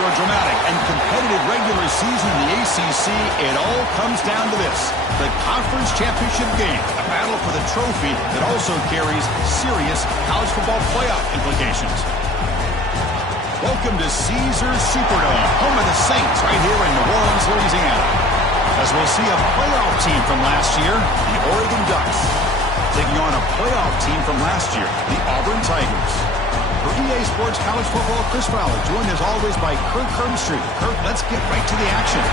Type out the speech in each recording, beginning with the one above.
After a dramatic and competitive regular season in the ACC, it all comes down to this: the conference championship game, a battle for the trophy that also carries serious college football playoff implications. Welcome to Caesars Superdome, home of the Saints, right here in New Orleans, Louisiana. As we'll see a playoff team from last year, the Oregon Ducks, taking on a playoff team from last year, the Auburn Tigers. For EA Sports College Football, Chris Fowler, joined as always by Kirk Herbstreit. Kirk, let's get right to the action.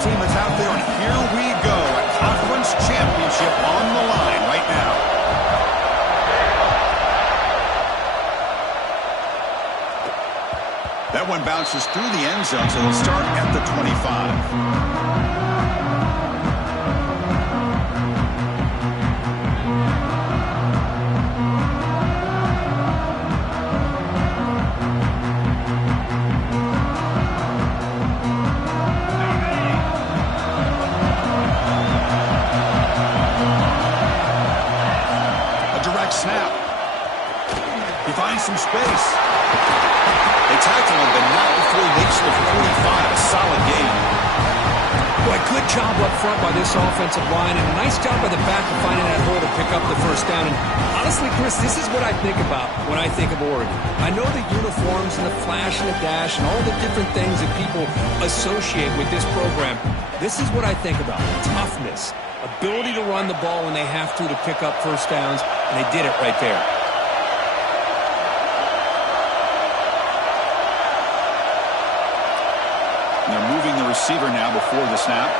Team is out there, and here we go. A conference championship on the line right now. That one bounces through the end zone, so they'll start at the 25. Snap. He finds some space. They tackle him, but not before he makes the 45. A solid game. Boy, good job up front by this offensive line, and a nice job by the back of finding that hole to pick up the first down. And honestly, Chris, this is what I think about when I think of Oregon. I know the uniforms and the flash and the dash and all the different things that people associate with this program. This is what I think about: toughness, ability to run the ball when they have to pick up first downs, and they did it right there. And they're moving the receiver now before the snap.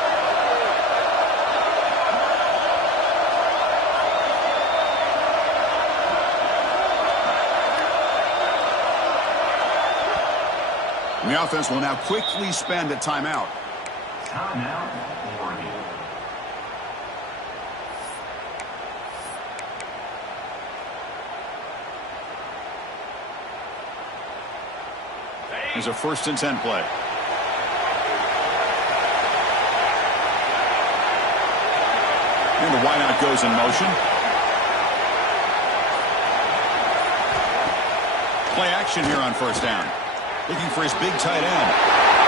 And the offense will now quickly spend a timeout. Timeout, Oregon. Here's a 1st and 10 play. And the wideout goes in motion. Play action here on 1st down. Looking for his big tight end.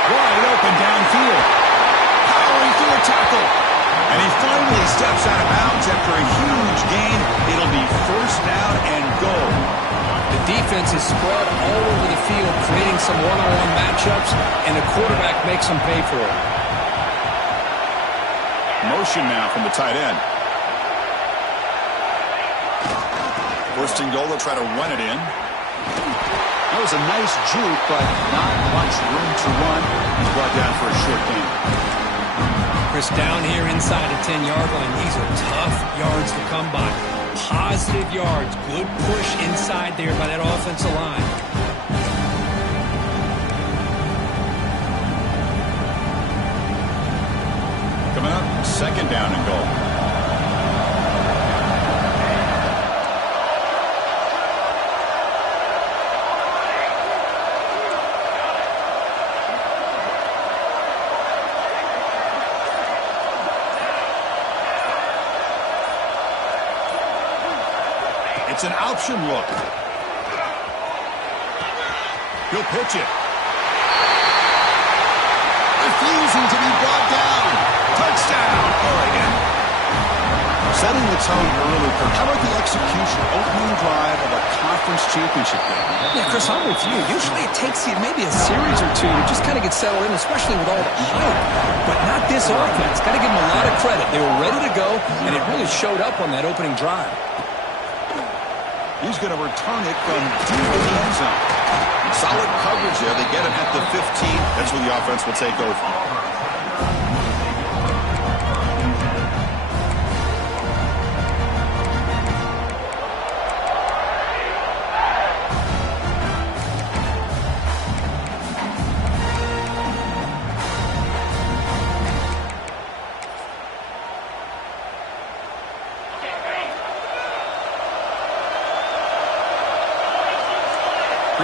Wide open downfield. Powering through a tackle. And he finally steps out of bounds after a huge gain. It'll be 1st down and goal. The defense is spread all over the field, creating some one-on-one matchups, and the quarterback makes them pay for it. Motion now from the tight end. 1st and goal, they'll try to run it in. That was a nice juke, but not much room to run. He's brought down for a short gain. Chris, down here inside the 10-yard line, these are tough yards to come by. Positive yards, good push inside there by that offensive line. Coming up, 2nd down and goal. It's an option look. He'll pitch it. Refusing to be brought down. Touchdown, Oregon. Setting the tone early. How about the execution, opening drive of a conference championship game? Yeah, Chris, I'm with you. Usually it takes you maybe a series or two to just kind of get settled in, especially with all the hype. But not this offense. Got to give them a lot of credit. They were ready to go, and it really showed up on that opening drive. He's going to return it from deep in the end zone. Solid coverage there. They get him at the 15. That's where the offense will take over.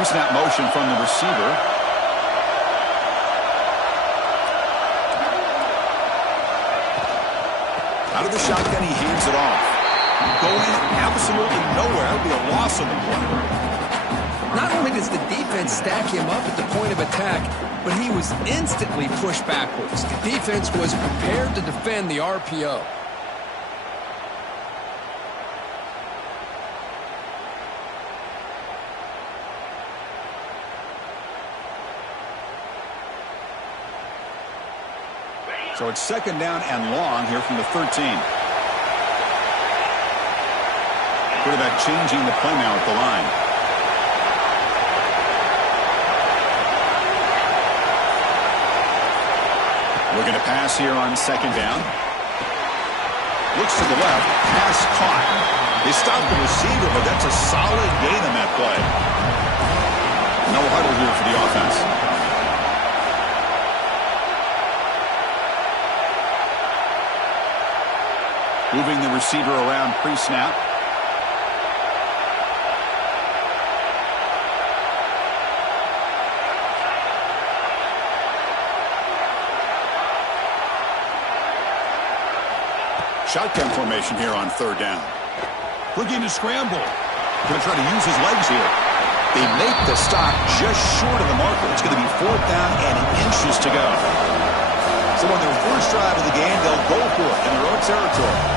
Pre-snap motion from the receiver. Out of the shotgun, he hands it off. Going absolutely nowhere. It would be a loss on the play. Not only does the defense stack him up at the point of attack, but he was instantly pushed backwards. The defense was prepared to defend the RPO. So it's second down and long here from the 13. Quarterback changing the play now at the line. We're going to pass here on second down. Looks to the left. Pass caught. They stopped the receiver, but that's a solid gain on that play. No huddle here for the offense. Moving the receiver around pre-snap. Shotgun formation here on third down. Looking to scramble. Going to try to use his legs here. They make the stop just short of the marker. It's going to be fourth down and inches to go. So on their first drive of the game, they'll go for it in their own territory.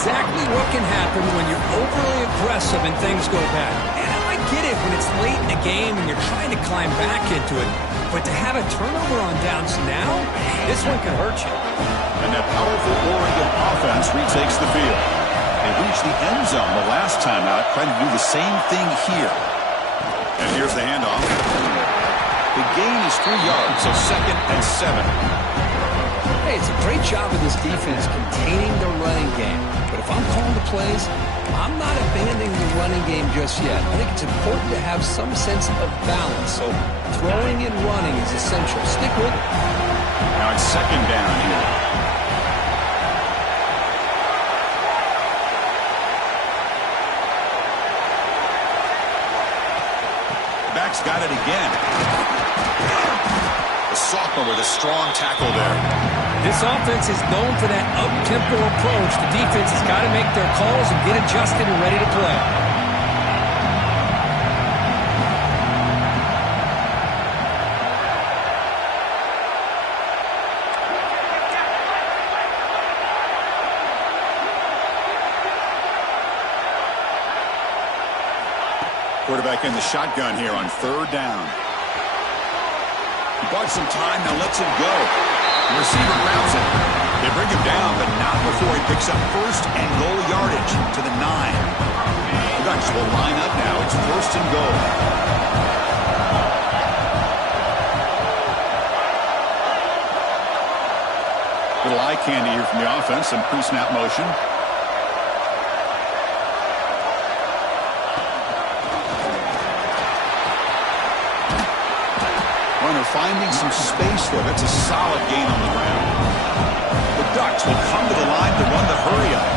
Exactly what can happen when you're overly aggressive and things go bad. And I get it when it's late in the game and you're trying to climb back into it. But to have a turnover on downs now, this one can hurt you. And that powerful Oregon offense retakes the field. They reached the end zone the last time out, trying to do the same thing here. And here's the handoff. The gain is 3 yards, so second and 7. Hey, it's a great job of this defense containing the running game. But if I'm calling the plays, I'm not abandoning the running game just yet. I think it's important to have some sense of balance. So throwing and running is essential. Stick with it. Now it's second down here. The back's got it again. The sophomore with a strong tackle there. This offense is known for that up-tempo approach. The defense has got to make their calls and get adjusted and ready to play. Quarterback in the shotgun here on third down. He bought some time, now lets it go. The receiver grabs it. They bring him down, but not before he picks up first and goal yardage to the 9. The Ducks will line up now. It's first and goal. Little eye candy here from the offense, some pre-snap motion. Finding some space there. That's a solid gain on the ground. The Ducks will come to the line to run the hurry-up.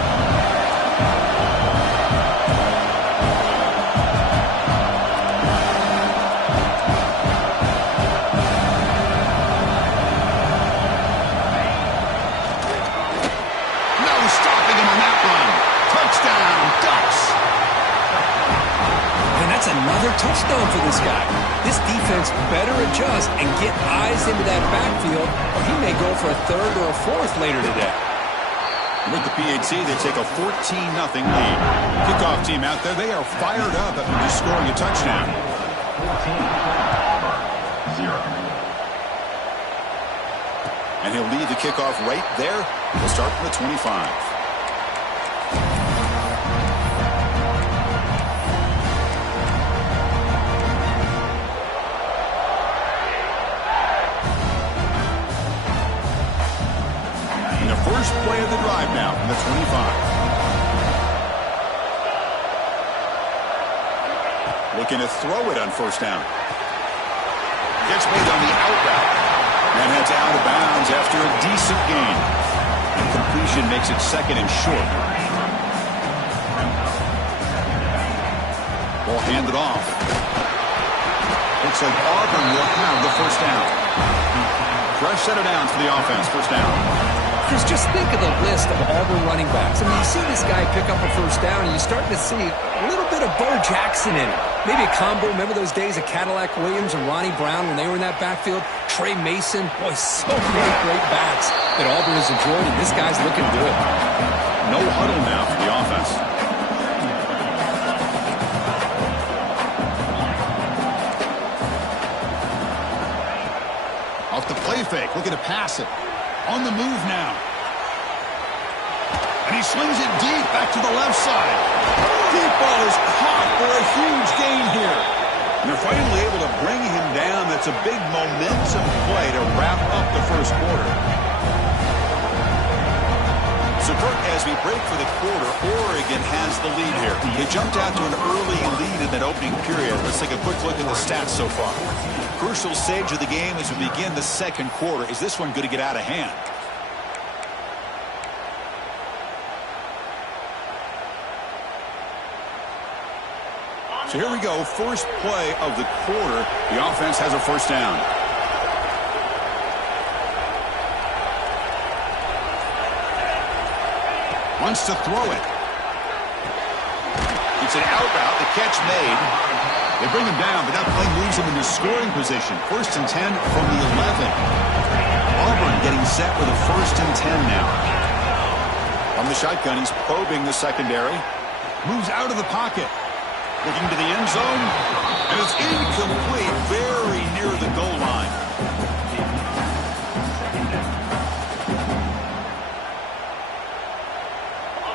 No stopping him on that run. Touchdown, Ducks. And that's another touchdown for this guy. This defense better adjust and get eyes into that backfield, or he may go for a third or a fourth later today. With the PAT, they take a 14-0 lead. Kickoff team out there, they are fired up after just scoring a touchdown. 14, 0. And he'll lead the kickoff right there. We'll start from the 25. First play of the drive now from the 25. Looking to throw it on first down. Gets made on the out route. And heads out of bounds after a decent gain. And completion makes it second and short. Ball handed off. Looks like Auburn will have the first down. Fresh set of downs for the offense. First down. Chris, just think of the list of Auburn running backs. I mean, you see this guy pick up a first down, and you're starting to see a little bit of Bo Jackson in it. Maybe a combo. Remember those days of Cadillac Williams and Ronnie Brown when they were in that backfield? Trey Mason. Boy, so many great backs that Auburn has enjoyed, and this guy's looking good. No huddle now for the offense. Off the play fake, looking to pass it. On the move now. And he slings it deep back to the left side. Deep ball is caught for a huge gain here. And they're finally able to bring him down. That's a big momentum play to wrap up the first quarter. So, Kurt, as we break for the quarter, Oregon has the lead here. They jumped out to an early lead in that opening period. Let's take a quick look at the stats so far. Crucial stage of the game as we begin the second quarter. Is this one going to get out of hand? So here we go. First play of the quarter. The offense has a first down. Wants to throw it. It's an out route. The catch made. They bring him down, but that play moves him into scoring position. First and 10 from the 11. Auburn getting set with a first and 10 now. From the shotgun, he's probing the secondary. Moves out of the pocket. Looking to the end zone. And it's incomplete. Very near the goal line.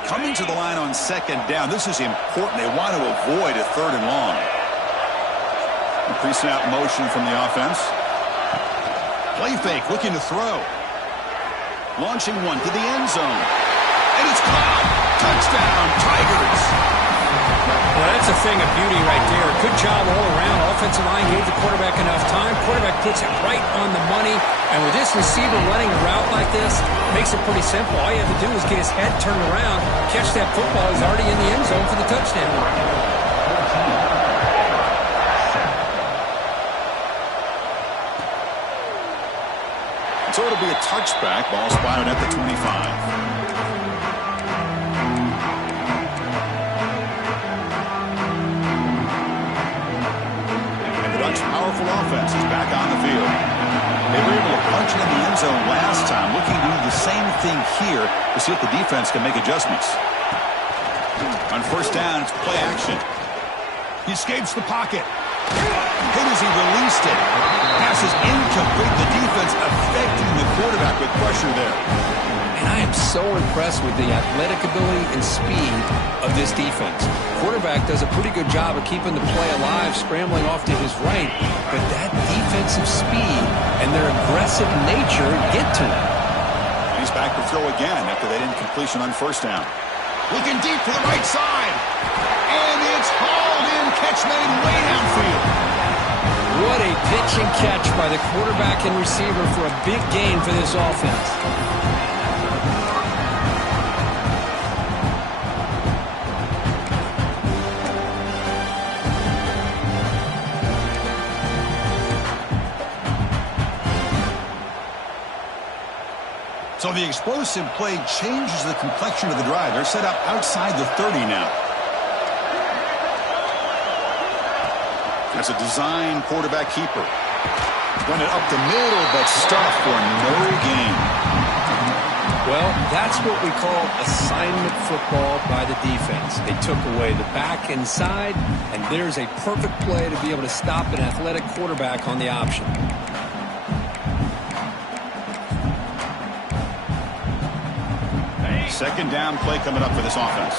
Coming to the line on second down. This is important. They want to avoid a third and long. Pre-snap motion from the offense. Play fake, looking to throw. Launching one to the end zone. And it's caught. Touchdown, Tigers. Well, that's a thing of beauty right there. Good job all around. Offensive line gave the quarterback enough time. Quarterback puts it right on the money. And with this receiver running a route like this, makes it pretty simple. All you have to do is get his head turned around, catch that football. He's already in the end zone for the touchdown. So it'll be a touchback. Ball spotted at the 25. And the Ducks' powerful offense is back on the field. They were able to punch it in the end zone last time. Looking to do the same thing here to see if the defense can make adjustments. On first down, it's play action. He escapes the pocket. Hit as he released it. Pass is incomplete. The defense affecting the quarterback with pressure there. And I am so impressed with the athletic ability and speed of this defense. Quarterback does a pretty good job of keeping the play alive, scrambling off to his right. But that defensive speed and their aggressive nature get to him. He's back to throw again after that incompletion on first down. Looking deep to the right side. And it's hauled in. Catch made way downfield. What a pitch and catch by the quarterback and receiver for a big gain for this offense. So the explosive play changes the complexion of the drive. They're set up outside the 30 now. That's a design quarterback keeper. Run it up the middle, but stuffed for no gain. Well, that's what we call assignment football by the defense. They took away the back inside, and there's a perfect play to be able to stop an athletic quarterback on the option. Second down play coming up for this offense.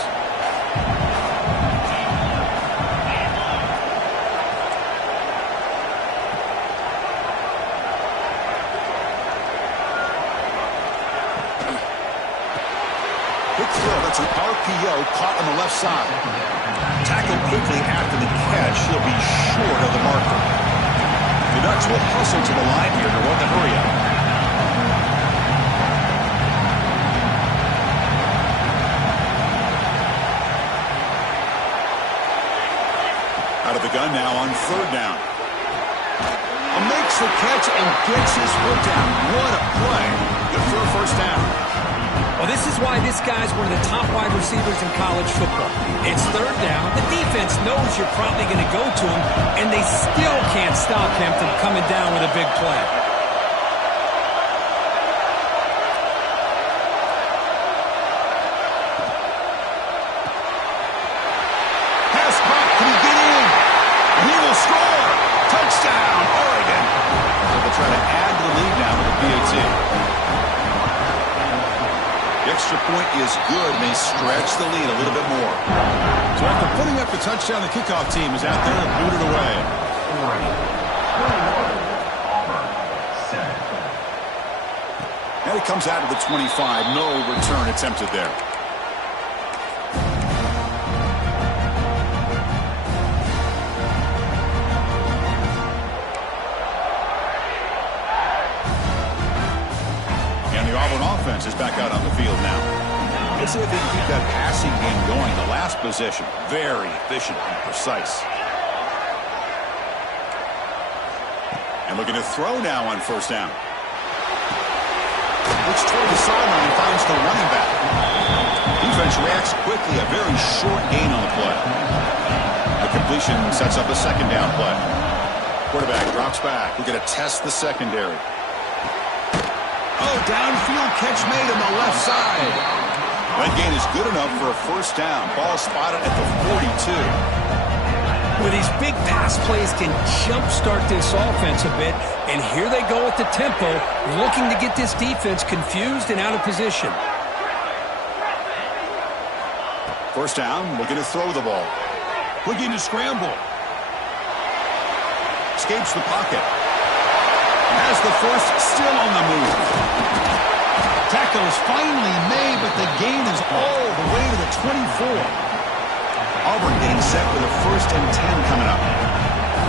throw. That's an RPO caught on the left side. Tackled quickly after the catch. He'll be short of the marker. The Ducks will hustle to the line here to run the hurry up. Out of the gun now on third down. Makes the catch and gets his foot down. What a play. Good for a first down. Well, this is why this guy's one of the top wide receivers in college football. It's third down. The defense knows you're probably going to go to him, and they still can't stop him from coming down with a big play. Pass caught. Can he get in? And he will score. Touchdown, Oregon. They'll try to add to the lead now with a PAT. The extra point is good, and they stretch the lead a little bit more. So after putting up the touchdown, the kickoff team is out there to boot it away. And it comes out of the 25. No return attempted there. Is back out on the field now. Let's see if they can keep that passing game going. The last possession, very efficient and precise. And looking to throw now on first down. Looks toward the sideline and finds the running back. Defense reacts quickly. A very short gain on the play. The completion sets up a second down play. Quarterback drops back. We're going to test the secondary. Oh, downfield catch made on the left side. That gain is good enough for a first down. Ball spotted at the 42. Well, these big pass plays can jumpstart this offense a bit, and here they go with the tempo, looking to get this defense confused and out of position. First down, looking to throw the ball. Looking to scramble. Escapes the pocket. Has the first, still on the move. Tackle is finally made, but the gain is all the way to the 24. Auburn getting set for the 1st and 10 coming up.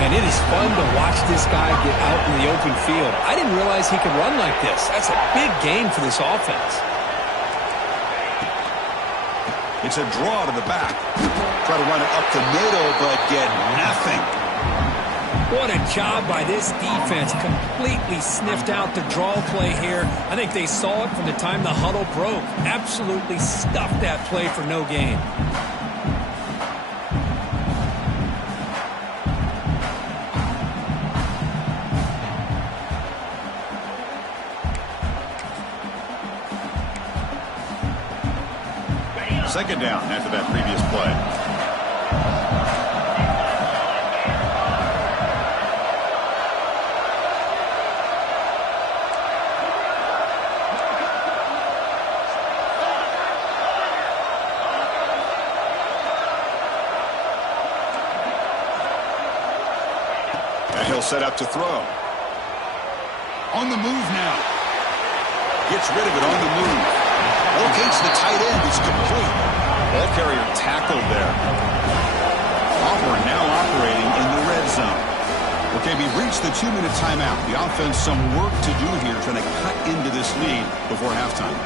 Man, it is fun to watch this guy get out in the open field. I didn't realize he could run like this. That's a big gain for this offense. It's a draw to the back. Try to run it up the middle, but get nothing. What a job by this defense. Completely sniffed out the draw play here. I think they saw it from the time the huddle broke. Absolutely stuffed that play for no gain. Second down after that previous play. Set up to throw. On the move now. Gets rid of it on the move. Locates the tight end. It's complete. Ball carrier tackled there. Auburn now operating in the red zone. Okay, we reached the 2-minute timeout. The offense some work to do here trying to cut into this lead before halftime.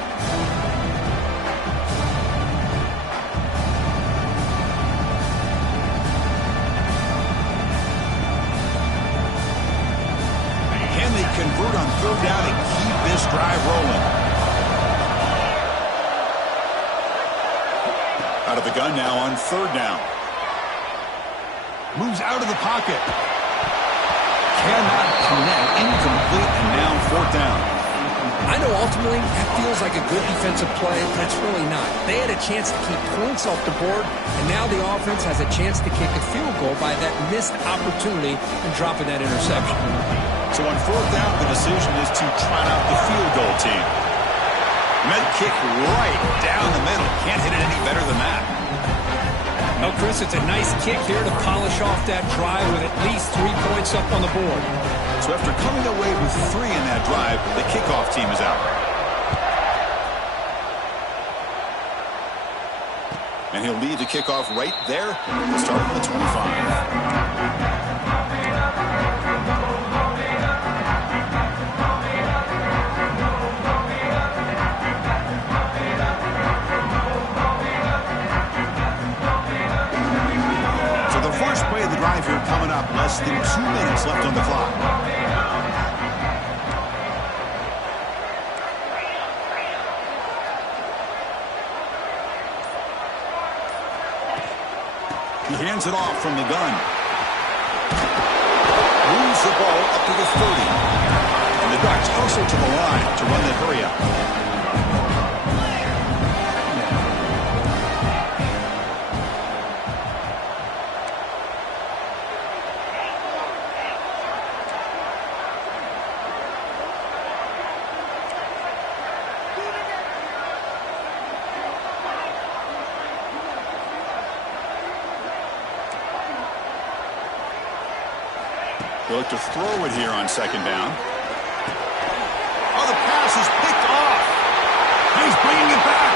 Convert on third down and keep this drive rolling. Out of the gun now on third down. Moves out of the pocket. Cannot connect. Incomplete, and now fourth down. I know ultimately that feels like a good defensive play, but it's really not. They had a chance to keep points off the board, and now the offense has a chance to kick a field goal by that missed opportunity and dropping that interception. So on fourth down, the decision is to trot out the field goal team. And that kick right down the middle. Can't hit it any better than that. No, Chris, it's a nice kick here to polish off that drive with at least 3 points up on the board. So after coming away with 3 in that drive, the kickoff team is out. And he'll lead the kickoff right there. We'll start at the 25. The drive here coming up. Less than 2 minutes left on the clock. He hands it off from the gun. Moves the ball up to the 30. And the Ducks hustle to the line to run the hurry up. They look to throw it here on second down. Oh, the pass is picked off. He's bringing it back.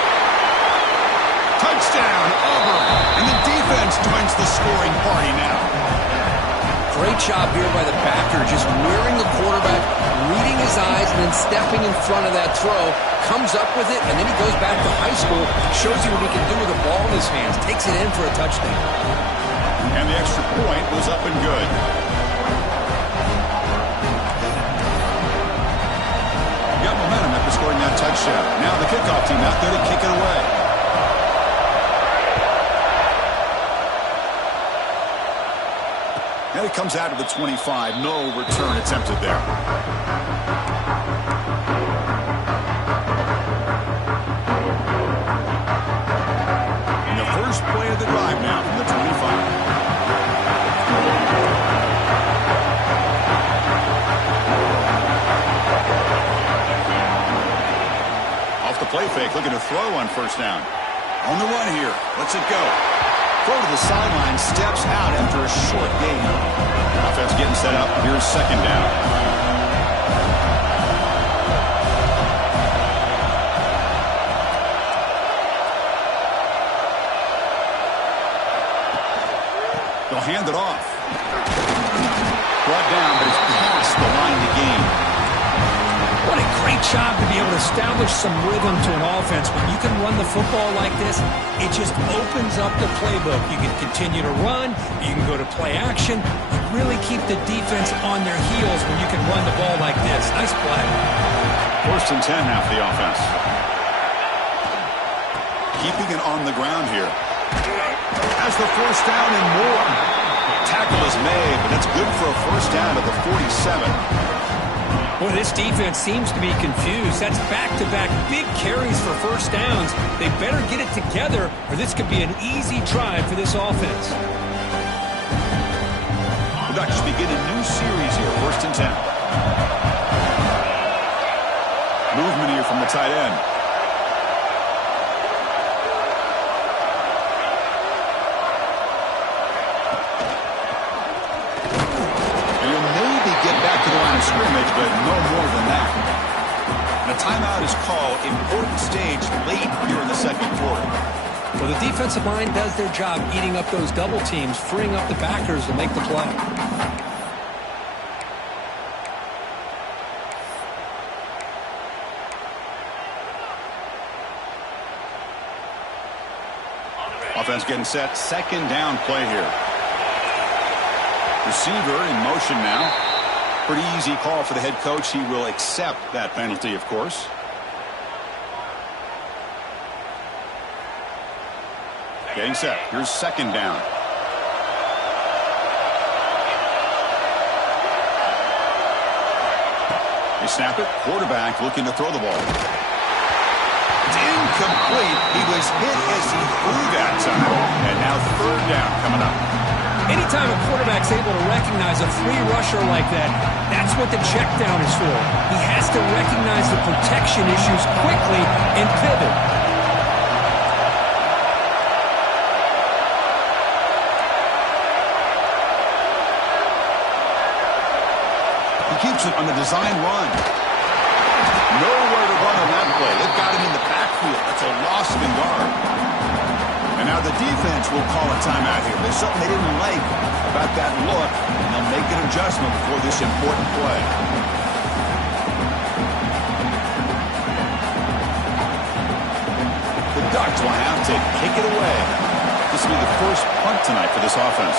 Touchdown, Auburn. And the defense joins the scoring party now. Great job here by the backer, just wearing the quarterback, reading his eyes, and then stepping in front of that throw. Comes up with it, and then he goes back to high school, shows you what he can do with the ball in his hands, takes it in for a touchdown. And the extra point was up and good. Got momentum after scoring that touchdown. Now the kickoff team out there to kick it away. And it comes out of the 25. No return attempted there. And the first play of the drive now from the 25. The play fake, looking to throw on first down. On the run here. Lets it go. Throw to the sideline, steps out after a short gain. Offense getting set up. Here's second down. They'll hand it off. Brought down, but it's past the line to gain. What a great job to be able to establish some rhythm to an offense. When you can run the football like this, it just opens up the playbook. You can continue to run. You can go to play action. You really keep the defense on their heels when you can run the ball like this. Nice play. First and 10 now for the offense. Keeping it on the ground here. Has the first down and more. Tackle is made, but that's good for a first down at the 47. Boy, this defense seems to be confused. That's back-to-back big carries for first downs. They better get it together, or this could be an easy drive for this offense. The Ducks begin a new series here, first and 10. Movement here from the tight end. Scrimmage, but no more than that. And a timeout is called. Important stage late here in the second quarter. Well, the defensive line does their job eating up those double teams, freeing up the backers to make the play. Offense getting set. Second down play here. Receiver in motion now. Pretty easy call for the head coach. He will accept that penalty, of course. Getting set. Here's second down. They snap it. Quarterback looking to throw the ball. It's incomplete. He was hit as he threw that time. And now third down coming up. Anytime a quarterback's able to recognize a free rusher like that, that's what the check down is for. He has to recognize the protection issues quickly and pivot. He keeps it on the design run. Nowhere to run on that play. They've got him in the backfield. That's a loss of guard. And now the defense will call a timeout here. There's something they didn't like about that look, and they'll make an adjustment before this important play. The Ducks will have to kick it away. This will be the first punt tonight for this offense.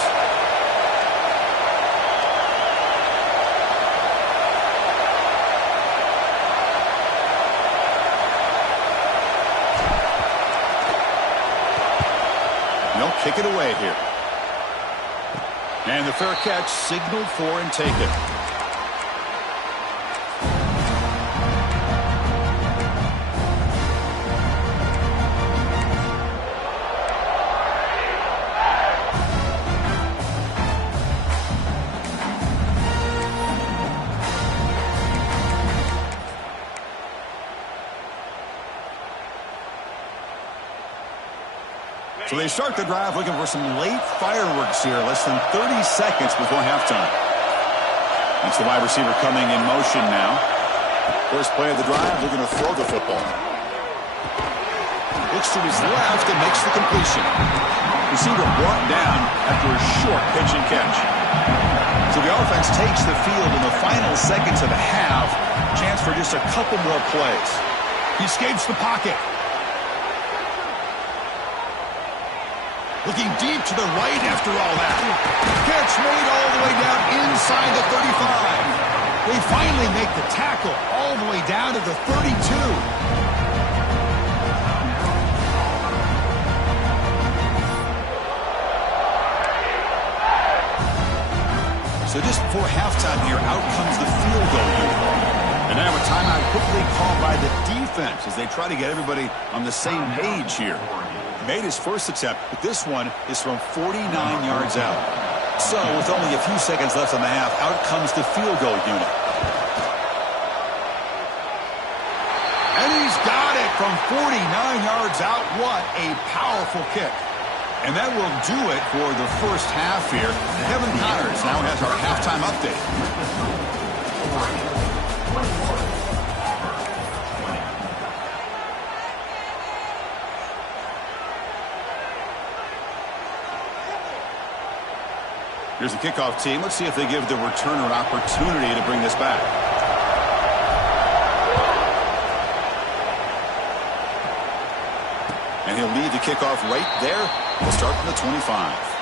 They'll kick it away here. And the fair catch signaled for and taken. So they start the drive looking for some late fireworks here, less than 30 seconds before halftime. It's the wide receiver coming in motion now. First play of the drive, they're going to throw the football. Looks to his left and makes the completion. Receiver brought down after a short pitch and catch. So the offense takes the field in the final seconds of the half. Chance for just a couple more plays. He escapes the pocket. Looking deep to the right after all that. Catch made all the way down inside the 35. They finally make the tackle all the way down to the 32. So just before halftime here, out comes the field goal unit. And now a timeout quickly called by the defense as they try to get everybody on the same page here. Made his first attempt, but this one is from 49 yards out. So with only a few seconds left on the half, out comes the field goal unit. And he's got it from 49 yards out. What a powerful kick. And that will do it for the first half here. Kevin Connors now has our halftime update. Here's the kickoff team. Let's see if they give the returner an opportunity to bring this back. And he'll lead the kickoff right there. We'll start from the 25.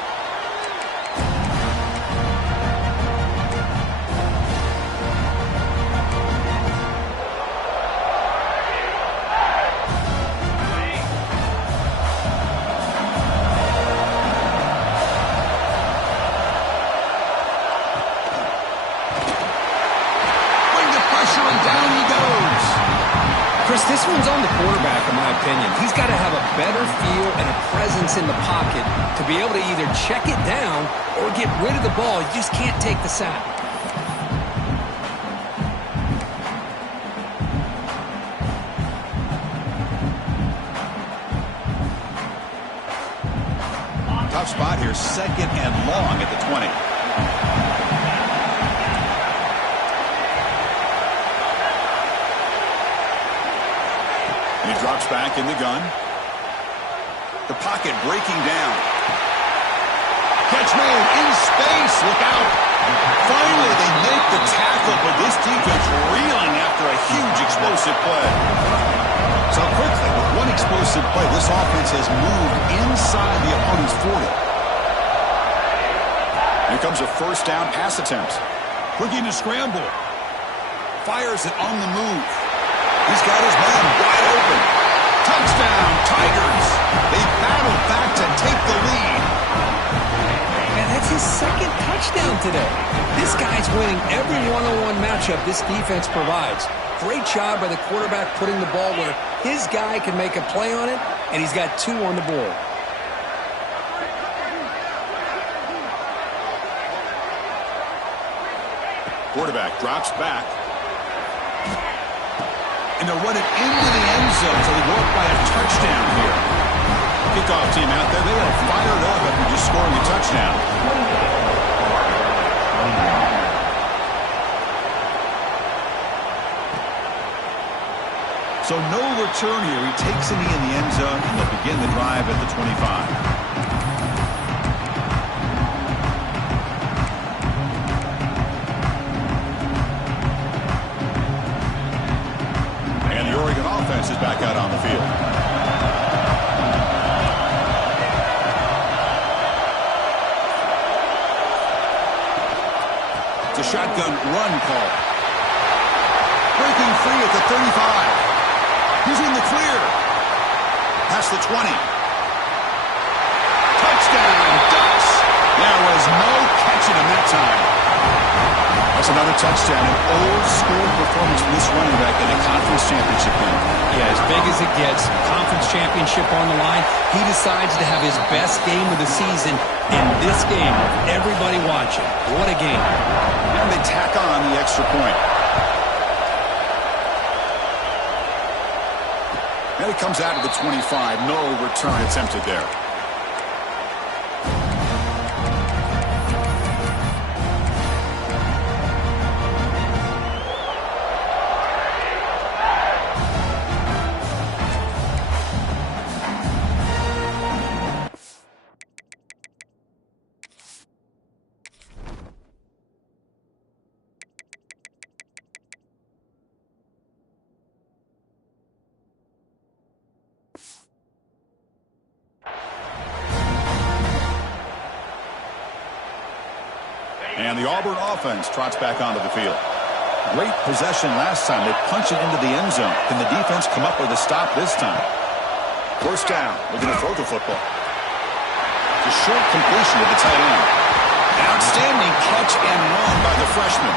This one's on the quarterback, in my opinion. He's got to have a better feel and a presence in the pocket to be able to either check it down or get rid of the ball. You just can't take the sack. Tough spot here, second and long at the 20. He drops back in the gun. The pocket breaking down. Catch made in space. Look out. Finally, they make the tackle, but this defense reeling after a huge explosive play. So quickly, with one explosive play, this offense has moved inside the opponent's 40. Here comes a first down pass attempt. Looking to scramble. Fires it on the move. He's got his man wide open. Touchdown, Tigers. They battle back to take the lead. And that's his second touchdown today. This guy's winning every one-on-one matchup this defense provides. Great job by the quarterback putting the ball where his guy can make a play on it, and he's got 2 on the board. Quarterback drops back. And they're running into the end zone, so they go up by a touchdown here. Kickoff team out there, they are fired up after just scoring a touchdown. So no return here. He takes a knee in the end zone, and they'll begin the drive at the 25. is back out on the field. It's a shotgun run call. Breaking free at the 35. He's in the clear. Past the 20. Touchdown, Ducks. There was no catching him that time. That's another touchdown. An old-school performance from this running back in a conference championship game. Yeah, as big as it gets, conference championship on the line, he decides to have his best game of the season in this game. Everybody watching. What a game. And they tack on the extra point. And it comes out to the 25. No return attempted there. And the Auburn offense trots back onto the field. Great possession last time. They punch it into the end zone. Can the defense come up with a stop this time? First down. Looking to throw the football. It's a short completion to the tight end. Outstanding catch and run by the freshman.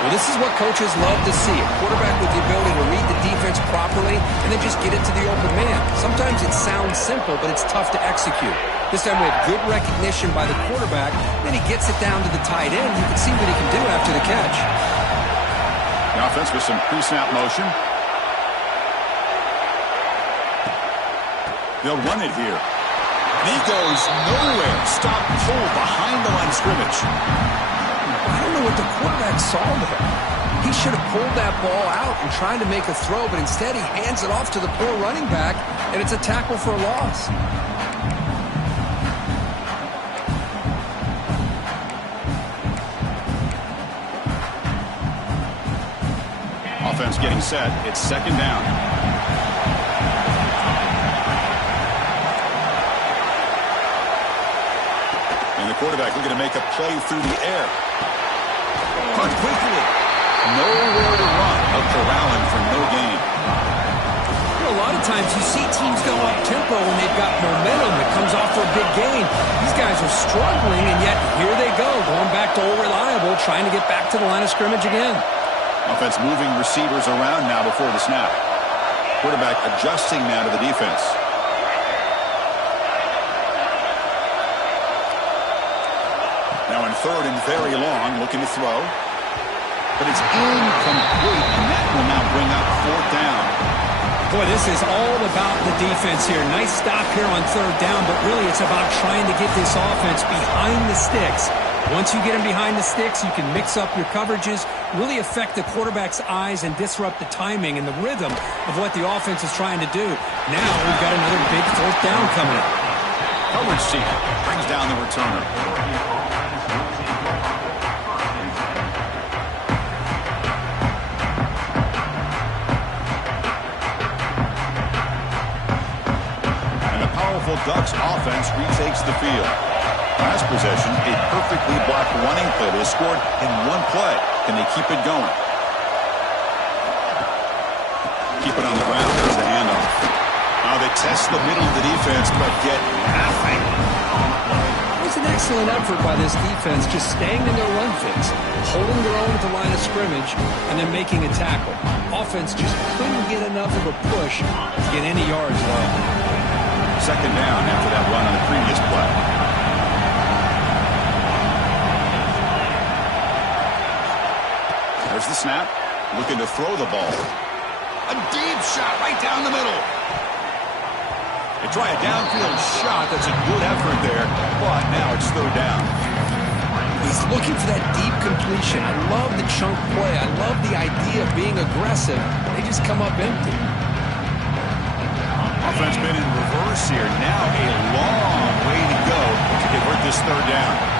Well, this is what coaches love to see. A quarterback with the ability to read the defense properly and then just get it to the open man. Sometimes it sounds simple, but it's tough to execute. This time we have good recognition by the quarterback. Then he gets it down to the tight end. You can see what he can do after the catch. The offense with some pre-snap motion. They'll run it here. And he goes nowhere. Stop pull behind the line of scrimmage. I don't know what the quarterback saw there. He should have pulled that ball out and tried to make a throw, but instead he hands it off to the poor running back, and it's a tackle for a loss. Offense getting set. It's second down. And the quarterback looking to make a play through the air. Caught quickly. Nowhere to run. A corralling for no gain. You know, a lot of times you see teams go up-tempo when they've got momentum that comes off for a big gain. These guys are struggling, and yet here they go, going back to old reliable, trying to get back to the line of scrimmage again. Offense moving receivers around now before the snap. Quarterback adjusting now to the defense. Now in third and very long, looking to throw. But it's incomplete, and that will now bring up fourth down. Boy, this is all about the defense here. Nice stop here on third down, but really it's about trying to get this offense behind the sticks. Once you get them behind the sticks, you can mix up your coverages, really affect the quarterback's eyes and disrupt the timing and the rhythm of what the offense is trying to do. Now we've got another big fourth down coming up. Coverage seat brings down the returner. And the powerful Ducks offense retakes the field. Last possession, a perfectly blocked running play. They scored in one play. Can they keep it going? Keep it on the ground. There's the handoff. Now they test the middle of the defense, but get nothing. It was an excellent effort by this defense, just staying in their run fix, holding their own at the line of scrimmage, and then making a tackle. Offense just couldn't get enough of a push to get any yards left. Second down after that run on the previous play. There's the snap. Looking to throw the ball. A deep shot right down the middle. They try a downfield shot. That's a good effort there, but now it's third down. He's looking for that deep completion. I love the chunk play. I love the idea of being aggressive. They just come up empty. Offense been in reverse here. Now a long way to go to convert this third down.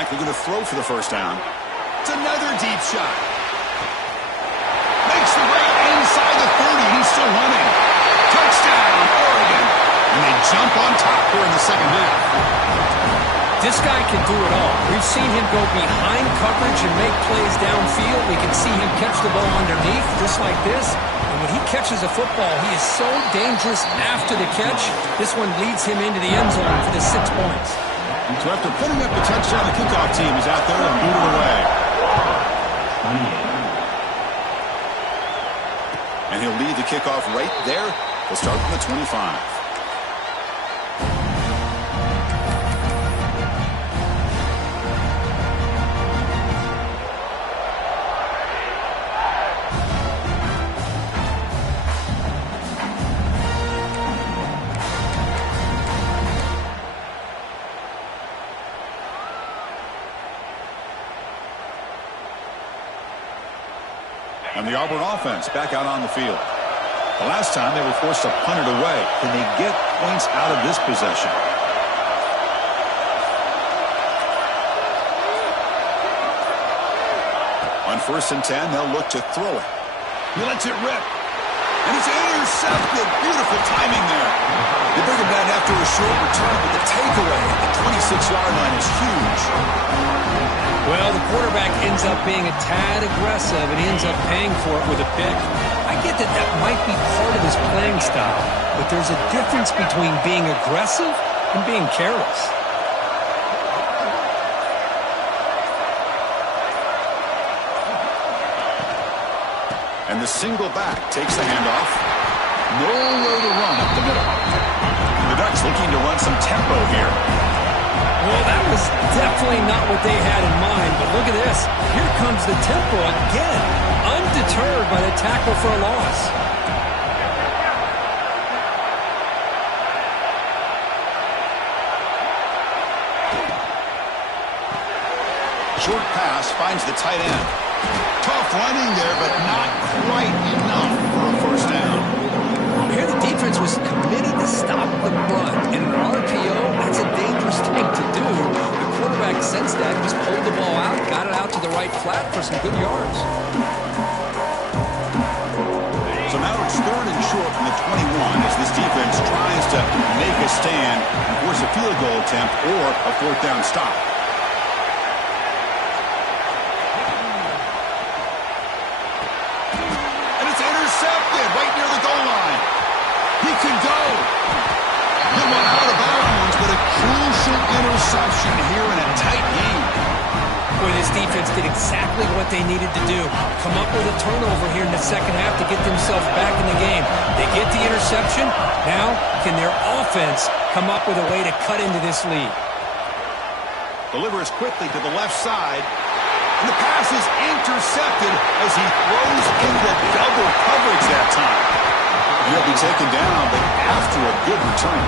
back, looking to throw for the first down. It's another deep shot. Makes the break inside the 30. He's still running. Touchdown, Oregon. And they jump on top here in the second half. This guy can do it all. We've seen him go behind coverage and make plays downfield. We can see him catch the ball underneath, just like this. And when he catches a football, he is so dangerous after the catch. This one leads him into the end zone for the 6 points. So after putting up the touchdown, the kickoff team is out there and boot it away. And he'll lead the kickoff right there. He'll start from the 25. And the Auburn offense back out on the field. The last time they were forced to punt it away. Can they get points out of this possession? On 1st and 10, they'll look to throw it. He lets it rip. And it's intercepted. Beautiful timing there. They bring him down after a short return, but the takeaway at the 26-yard line is huge. Well, the quarterback ends up being a tad aggressive, and he ends up paying for it with a pick. I get that that might be part of his playing style, but there's a difference between being aggressive and being careless. And the single back takes the handoff. Nowhere to run up the middle. The Ducks looking to run some tempo here. Well, that was definitely not what they had in mind, but look at this. Here comes the tempo again, undeterred by the tackle for a loss. Short pass finds the tight end. Tough running there, but not quite enough for a first down. Here the defense was committed to stop the run. In an RPO, that's a dangerous thing to do. The quarterback sensed that, just pulled the ball out, got it out to the right flat for some good yards. So now it's 3rd and short from the 21 as this defense tries to make a stand and force a field goal attempt or a 4th down stop. And it's intercepted right near the goal line. He could go. He went out of bounds, but a crucial interception here in a tight game. Boy, this defense did exactly what they needed to do. Come up with a turnover here in the second half to get themselves back in the game. They get the interception. Now, can their offense come up with a way to cut into this lead? Delivers quickly to the left side. And the pass is intercepted as he throws into double coverage that time. He'll be taken down, but after a good return.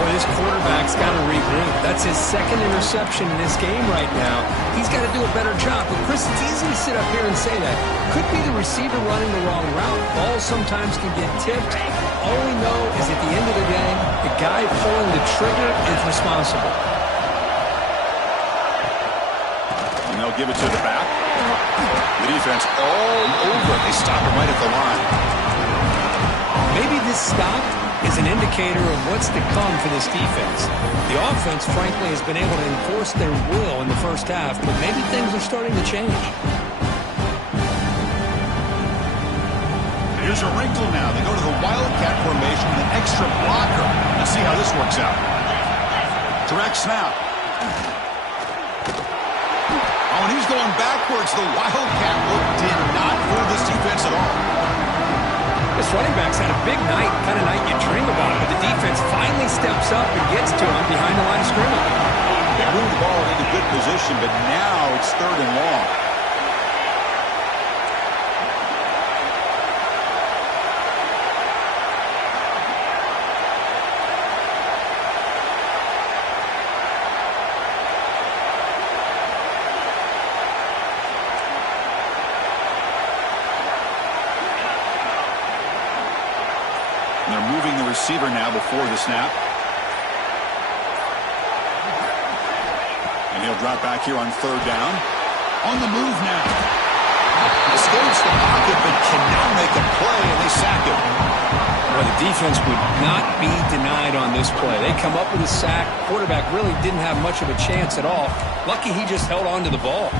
Boy, this quarterback's got to regroup. That's his 2nd interception in this game right now. He's got to do a better job. But, Chris, it's easy to sit up here and say that. Could be the receiver running the wrong route. Balls sometimes can get tipped. All we know is at the end of the day, the guy pulling the trigger is responsible. And they'll give it to the back. The defense all over. They stop him right at the line. Maybe this stop is an indicator of what's to come for this defense. The offense, frankly, has been able to enforce their will in the first half, but maybe things are starting to change. Here's a wrinkle now. They go to the Wildcat formation with an extra blocker. Let's see how this works out. Direct snap. Oh, and he's going backwards. The Wildcat look did not fool this defense at all. This running back's had a big night, kind of night you dream about, but the defense finally steps up and gets to him behind the line of scrimmage. They moved the ball into good position, but now it's 3rd and long. And they're moving the receiver now before the snap. And he'll drop back here on third down. On the move now. Escapes the pocket, but cannot make a play, and they sack him. Well, the defense would not be denied on this play. They come up with a sack. Quarterback really didn't have much of a chance at all. Lucky he just held on to the ball.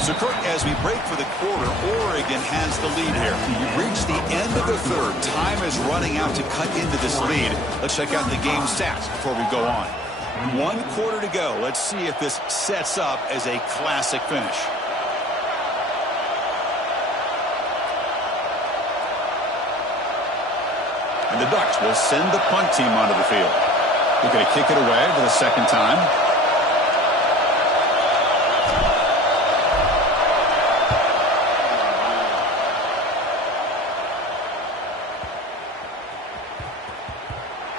So, Kirk, as we break for the quarter, Oregon has the lead here. You've reached the end of the third. Time is running out to cut into this lead. Let's check out the game stats before we go on. 1 quarter to go. Let's see if this sets up as a classic finish. And the Ducks will send the punt team onto the field. They're going to kick it away for the second time.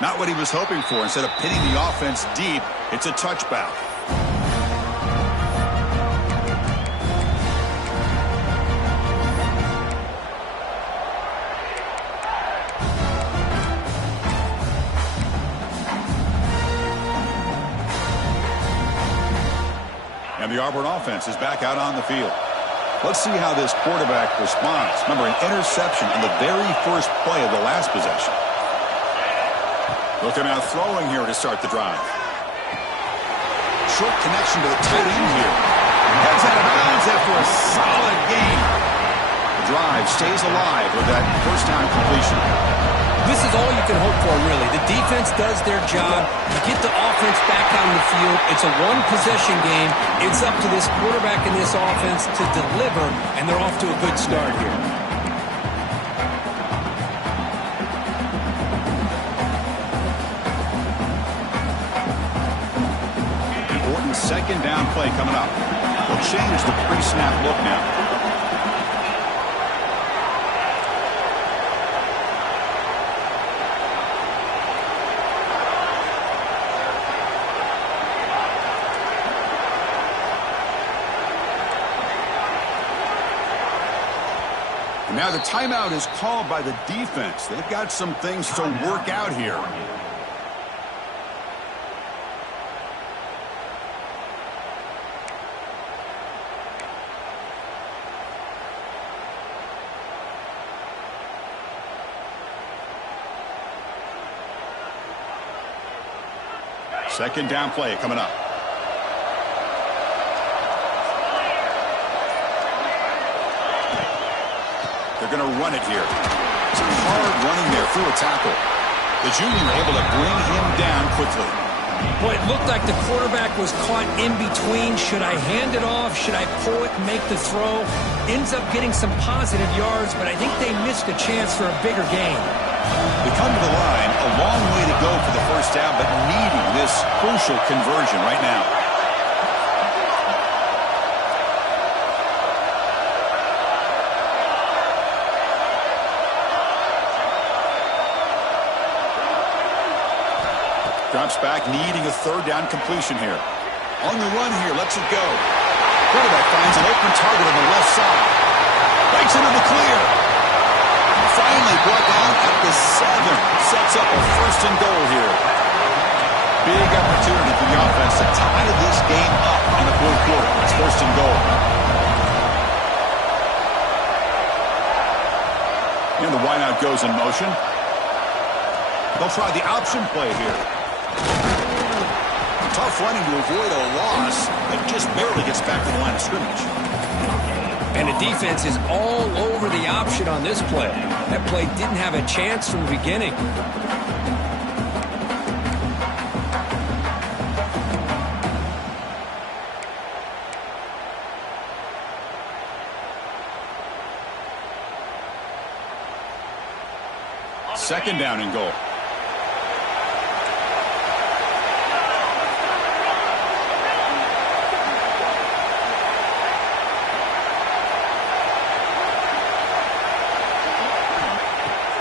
Not what he was hoping for. Instead of pinning the offense deep, it's a touchback. And the Auburn offense is back out on the field. Let's see how this quarterback responds. Remember, an interception on the very first play of the last possession. Looking out throwing here to start the drive. Short connection to the tight end here. Heads out of bounds after a solid gain. The drive stays alive with that first down completion. This is all you can hope for, really. The defense does their job. You get the offense back on the field. It's a one-possession game. It's up to this quarterback and this offense to deliver, and they're off to a good start here. Second down play coming up. We'll change the pre-snap look now. And now the timeout is called by the defense. They've got some things to work out here. Second down play coming up. They're going to run it here. It's hard running there through a tackle. The junior able to bring him down quickly. Boy, it looked like the quarterback was caught in between. Should I hand it off? Should I pull it and make the throw? Ends up getting some positive yards, but I think they missed a chance for a bigger gain. They come to the line, a long way to go for the first down, but needing this crucial conversion right now. Drops back, needing a third down completion here. On the run here, lets it go. Quarterback finds an open target on the left side. Breaks into the clear. Finally brought down at the 7. Sets up a first and goal here. Big opportunity for the offense to tie this game up in the fourth quarter. It's first and goal. And the wideout goes in motion. They'll try the option play here. Tough running to avoid a loss, but just barely gets back to the line of scrimmage. And the defense is all over the option on this play. That play didn't have a chance from the beginning. Second down and goal.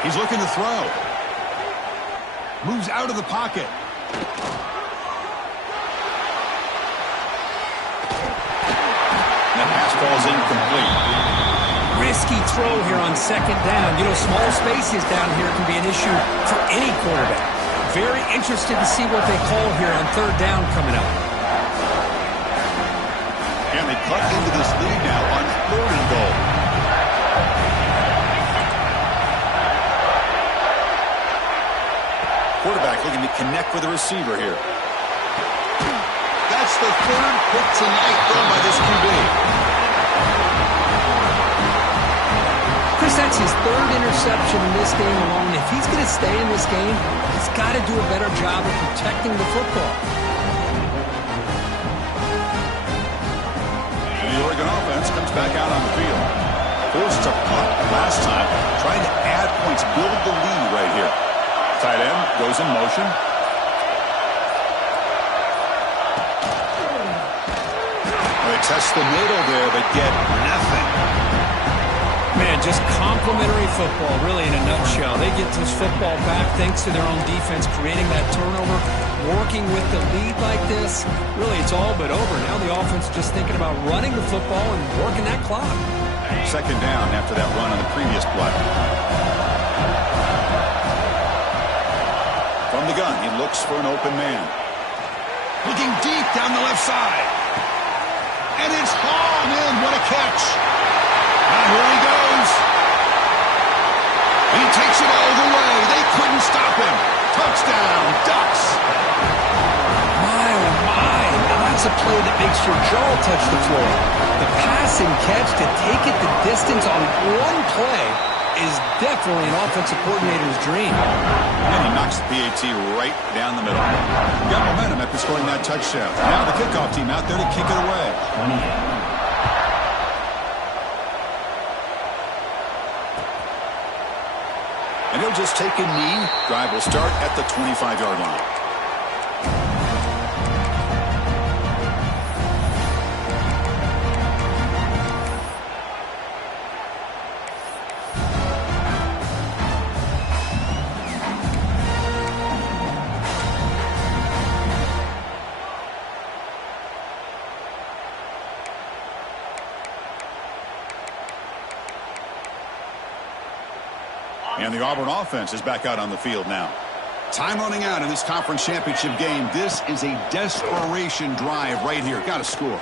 He's looking to throw. Moves out of the pocket. falls incomplete. Risky throw here on second down. You know, small spaces down here can be an issue for any quarterback. Very interested to see what they call here on third down coming up. And they cut into this lead now on third and goal. Quarterback looking to connect with the receiver here. That's the third pick tonight thrown by this QB. Chris, that's his third interception in this game alone. If he's going to stay in this game, he's got to do a better job of protecting the football. The Oregon offense comes back out on the field. Forced to punt last time, trying to add points, build the lead right here. Tight end goes in motion. They test the middle there, but get nothing. Man, just complimentary football, really, in a nutshell. They get this football back thanks to their own defense, creating that turnover, working with the lead like this. Really, it's all but over. Now the offense is just thinking about running the football and working that clock. Second down after that run on the previous play. From the gun, he looks for an open man. Looking deep down the left side. And it's hauled in. What a catch. Now here he goes. He takes it all the way. They couldn't stop him. Touchdown, Ducks. My, oh my. Now that's a play that makes your jaw touch the floor. The pass and catch to take it the distance on one play is definitely an offensive coordinator's dream. And he knocks the PAT right down the middle. Got momentum after scoring that touchdown. Now the kickoff team out there to kick it away. 28. And he'll just take a knee. Drive will start at the 25-yard line. And the Auburn offense is back out on the field now. Time running out in this conference championship game. This is a desperation drive right here. Got to score.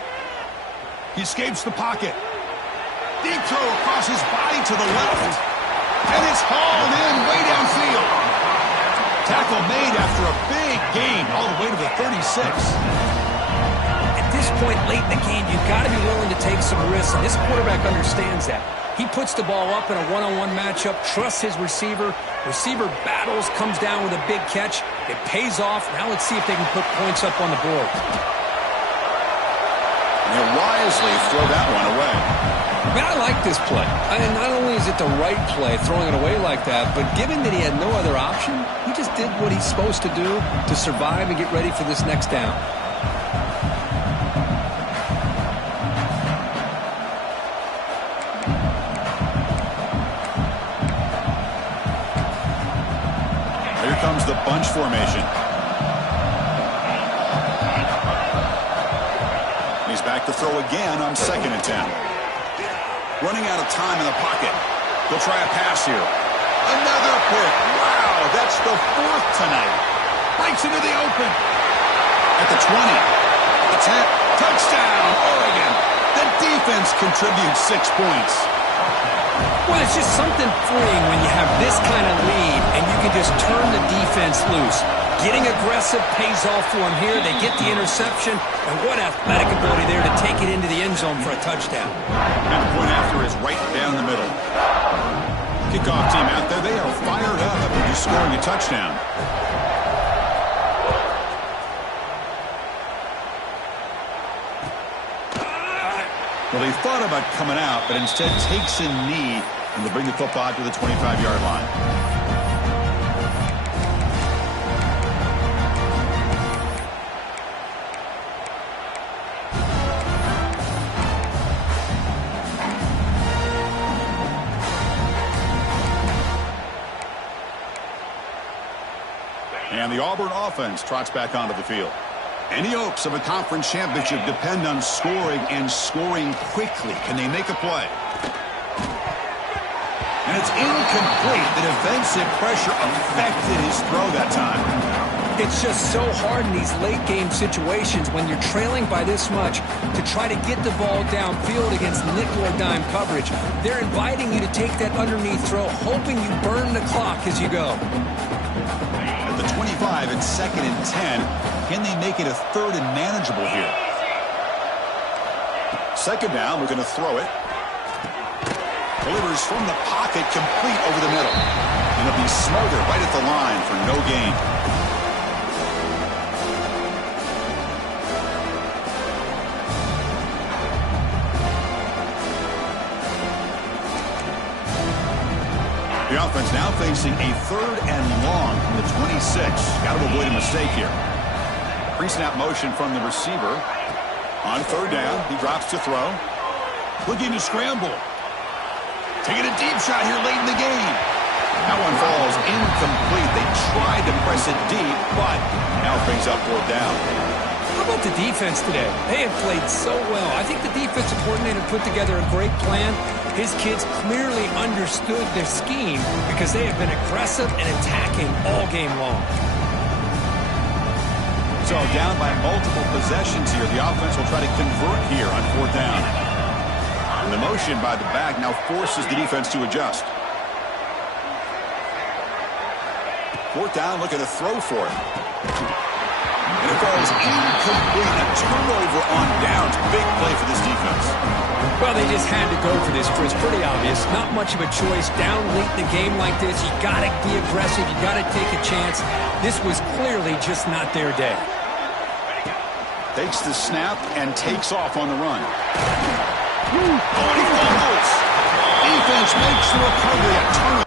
He escapes the pocket. Deep throw across his body to the left. And it's hauled in way downfield. Tackle made after a big gain all the way to the 36. At this point late in the game, you've got to be willing to take some risks, and this quarterback understands that. He puts the ball up in a one-on-one matchup, trusts his receiver. Receiver battles, comes down with a big catch. It pays off. Now let's see if they can put points up on the board. They'll wisely throw that one away. Man, I like this play. And not only is it the right play, throwing it away like that, but given that he had no other option, he just did what he's supposed to do to survive and get ready for this next down. Here comes the bunch formation. He's back to throw again on 2nd and 10. Running out of time in the pocket. He'll try a pass here. Another pick. Wow, that's the 4th tonight. Breaks into the open. At the 20. The 10. Touchdown, Oregon. The defense contributes 6 points. Well, it's just something freeing when you have this kind of lead and you can just turn the defense loose. Getting aggressive pays off for them here. They get the interception, and what athletic ability there to take it into the end zone for a touchdown. And the point after is right down the middle. Kickoff team out there, they are fired up after just scoring a touchdown. Well, he thought about coming out, but instead takes a knee and will bring the football out to the 25-yard line. And the Auburn offense trots back onto the field. Any hopes of a conference championship depend on scoring and scoring quickly. Can they make a play? And it's incomplete. The defensive pressure affected his throw that time. It's just so hard in these late-game situations when you're trailing by this much to try to get the ball downfield against nickel or dime coverage. They're inviting you to take that underneath throw, hoping you burn the clock as you go. At the 25, it's 2nd and 10. Can they make it a 3rd and manageable here? 2nd down, we're going to throw it. Delivers from the pocket, complete over the middle. And it'll be Smoother right at the line for no gain. The offense now facing a 3rd and long from the 26. Got to avoid a mistake here. Pre-snap motion from the receiver. On 3rd down, he drops to throw. Looking to scramble. Taking a deep shot here late in the game. That one falls incomplete. They tried to press it deep, but now brings up 4th down. How about the defense today? They have played so well. I think the defensive coordinator put together a great plan. His kids clearly understood their scheme because they have been aggressive and attacking all game long. So down by multiple possessions here. The offense will try to convert here on 4th down. And the motion by the back now forces the defense to adjust. 4th down, looking to throw for it. And it falls incomplete. A turnover on downs. Big play for this defense. Well, they just had to go for this, Chris. Pretty obvious. Not much of a choice. Down late in the game like this, you got to be aggressive. You got to take a chance. This was clearly just not their day. Takes the snap and takes off on the run. Oh, and he fumbles. Defense makes the recovery. A turnover.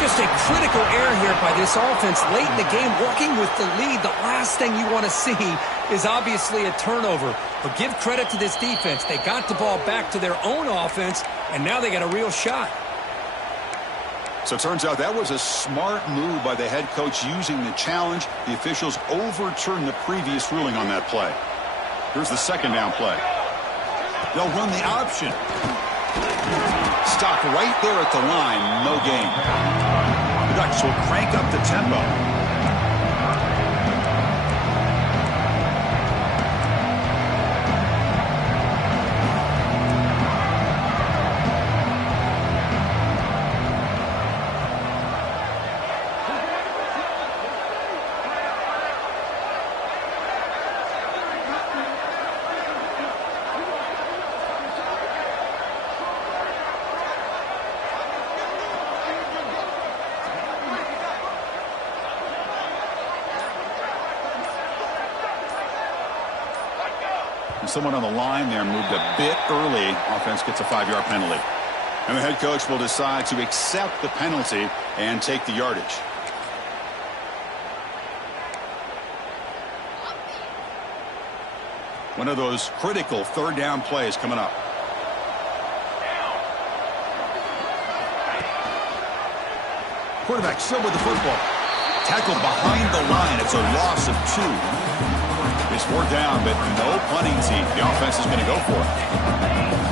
Just a critical error here by this offense late in the game, working with the lead. The last thing you want to see is obviously a turnover. But give credit to this defense. They got the ball back to their own offense, and now they got a real shot. So it turns out that was a smart move by the head coach using the challenge. The officials overturned the previous ruling on that play. Here's the 2nd down play. They'll run the option. Stop right there at the line. No gain. The Ducks will crank up the tempo. Someone on the line there moved a bit early. Offense gets a 5-yard penalty. And the head coach will decide to accept the penalty and take the yardage. One of those critical 3rd down plays coming up. Quarterback still with the football. Tackled behind the line. It's a loss of 2. It's 4th down, but no punting team. The offense is going to go for it.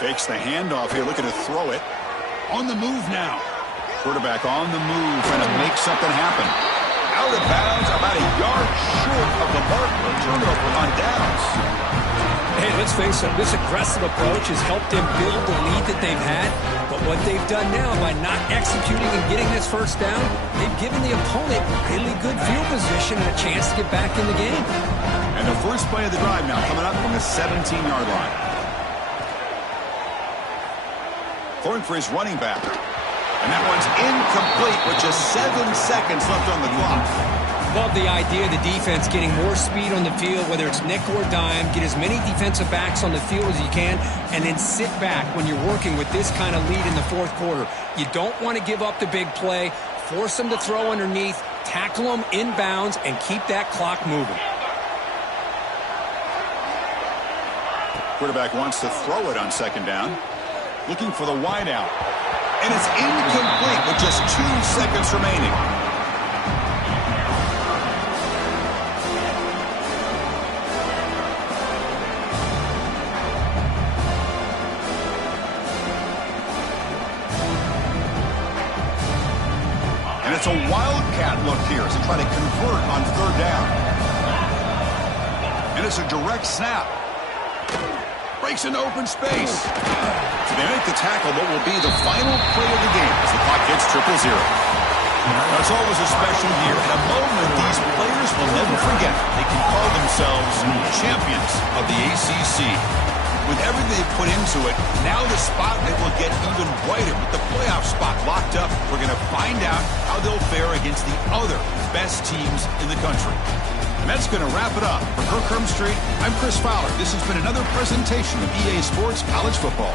Fakes the handoff here, looking to throw it. On the move now. Quarterback on the move, trying to make something happen. Out of bounds, about a yard short of the mark for turnover on downs. Hey, let's face it, this aggressive approach has helped them build the lead that they've had. But what they've done now by not executing and getting this 1st down, they've given the opponent really good field position and a chance to get back in the game. And the first play of the drive now coming up from the 17-yard line. Throwing for his running back. And that one's incomplete with just 7 seconds left on the clock. Love the idea of the defense getting more speed on the field, whether it's nickel or dime. Get as many defensive backs on the field as you can, and then sit back when you're working with this kind of lead in the fourth quarter. You don't want to give up the big play. Force them to throw underneath, tackle them inbounds, and keep that clock moving. Quarterback wants to throw it on second down. Looking for the wide out. And it's incomplete with just 2 seconds remaining. And it's a wildcat look here as they try to convert on third down. And it's a direct snap. Breaks into open space. So they make the tackle what will be the final play of the game as the clock hits 0-0. Now, it's always a special year and a moment these players will never forget. They can call themselves champions of the ACC. With everything they put into it, now the spotlight will get even brighter with the playoff spot locked up. We're going to find out how they'll fare against the other best teams in the country. And that's going to wrap it up. For Kirk Street, I'm Chris Fowler. This has been another presentation of EA Sports College Football.